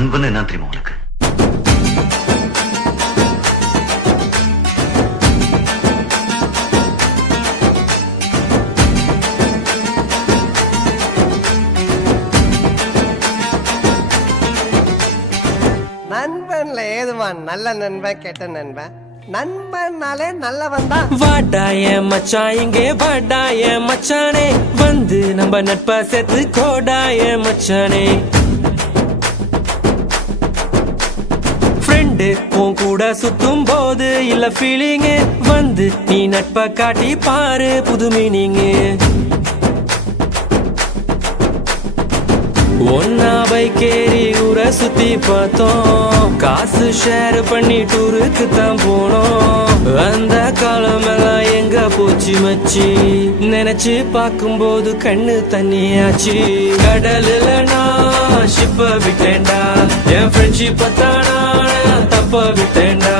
நண்பன் என்ன தெரியுமா உனக்கு? நண்பன்ல ஏதுவான் நல்ல நண்பன் கெட்ட நண்பன்? நண்பன்னாலே நல்லவன் தான். வாடாய மச்சான் இங்கே வாடாய மச்சானே, வந்து நம்ம நட்பா சேர்த்து கோடாய மச்சானே. ஃப்ரெண்டு உன் கூட சுத்தும் போது இல்ல ஃபீலிங்கு, வந்து நீ நட்பா காட்டி பாரு புது மீனிங்கு. ஒன்னா பைக்கேறி ஊரை சுத்தி பார்த்தோம், காசு ஷேர் பண்ணி டூருக்கு தான் போனோம். அந்த காலமெல்லாம் எங்க போச்சு மச்சி, நினைச்சு பார்க்கும்போது கண்ணு தண்ணியாச்சு. கடலுல நான் ஷிப்ப விட்டேன்டா, என் ஃப்ரெண்ட்ஷிப் தானா தப்ப விட்டேன்டா.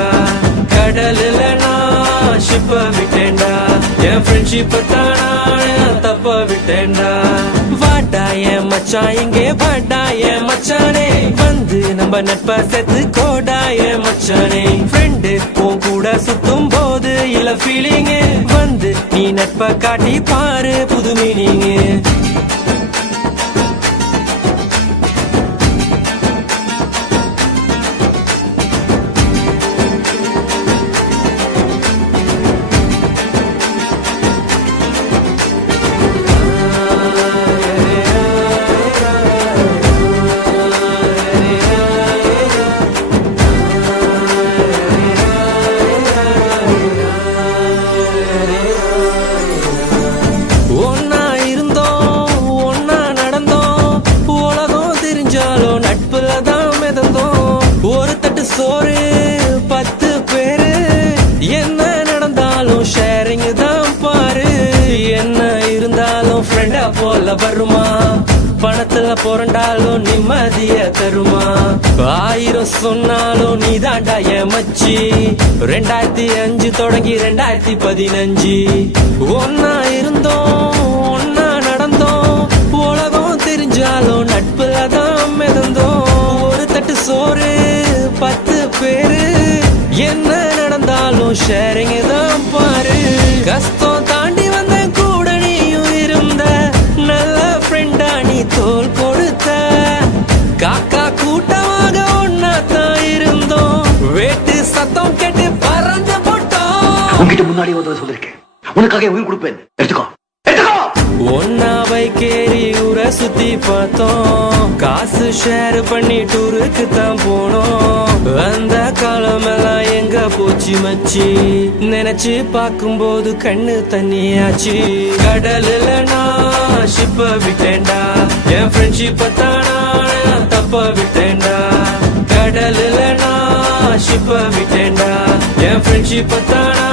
கடலுல நான் ஷிப்ப விட்டேன்டா, என் ஃப்ரெண்ட்ஷிப் தானா தப்ப விட்டேன்டா. வாடாய மச்சான் இங்கே வாடாய மச்சானே, வந்து நம்ம நட்பா சேர்த்து கோடாய மச்சானே. ஃப்ரெண்டு உன் கூட சுத்தும் போது இல்ல ஃபீலிங்கு, வந்து நீ நட்பா காட்டி பாரு புது மீனிங்கு. ஒரு தட்டு சோறு 10 பேரு, என்ன நடந்தாலும் ஷேரிங் தான் பாரு. என்ன இருந்தாலும் ஃப்ரெண்டா போல வருமா, பணத்துல புரண்டாலும் நிம்மதிய தருமா. 1000 சொன்னாலும் நீ தாண்டா என் மச்சி. 2005 தொடங்கி 2015 ஒன்னா இருந்தோம் ஒன்னா நடந்தோம், உலகம் தெரிஞ்சாலும் நட்புல தான் மிதந்தோம். ஒரு தட்டு சோறு 10 பேரு, என்ன நடந்தாலும் ஷேரிங் தான் பாரு. கஷ்டம் தாண்டி வந்த கூட நீயும் இருந்த, நல்ல ஃப்ரெண்டா நீ தோல் கொடுத்த. காக்கா கூட்டமாக ஒன்னா தான் இருந்தோம், வேட்டு சத்தம் கேட்டு பறந்து போட்டோம். உன்கிட்ட முன்னாடி வந்து சொல்லிருக்கேன், உனக்காக உயிர் கொடுப்பேன், எடுத்துக்கோ. ஒன்னா பைக்கேறி ஊரை சுத்தி பார்த்தோம், காசு ஷேர் பண்ணி டூருக்கு தான் போனோம். அந்த காலமெல்லாம் எங்க போச்சு மச்சி, நினைச்சு பார்க்கும்போது கண்ணு தண்ணியாச்சு. கடலுல நான் ஷிப்ப விட்டேன்டா, என் ஃப்ரெண்ட்ஷிப் தானா தப்ப விட்டேன்டா. கடலுல நான் ஷிப்ப விட்டேன்டா, என் ஃப்ரெண்ட்ஷிப் தானா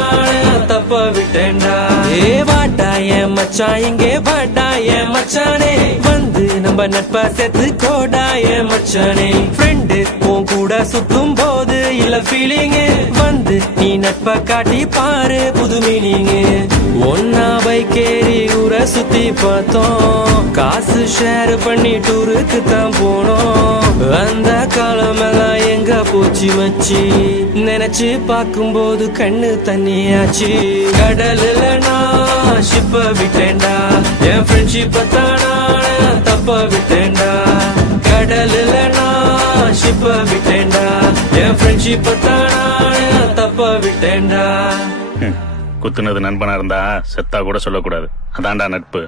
தப்ப விட்டேன்டா. ஏ வாடாய மச்சான் இங்கே வாடாய மச்சானே, வந்து நம்ம நட்பா சேர்த்து கோடாய மச்சானே. ஃப்ரெண்டு உன் கூட சுத்தும் போது இல்ல ஃபீலிங்கு, வந்து நீ நட்பா காட்டி பாரு புது மீனிங்கு. ஒன்னா பைக்கேறி ஊரை சுத்தி பார்த்தோம், காசு ஷேர் பண்ணி டூருக்கு தான் போனோம். அந்த காலமெல்லாம் எங்க போச்சு மச்சி, நினைச்சு பார்க்கும்போது கண்ணு தண்ணியாச்சு. கடலுல நான் ஷிப்ப விட்டேன்டா, என் ஃப்ரெண்ட்ஷிப் தானா தப்ப விட்டேன்டா. கடலுல நான் ஷிப்ப விட்டேன்டா, என் ஃப்ரெண்ட்ஷிப் தானா தப்ப விட்டேன்டா. குத்துனது நண்பனா இருந்தா செத்தா கூட சொல்லக்கூடாது, அதான்டா நட்பு.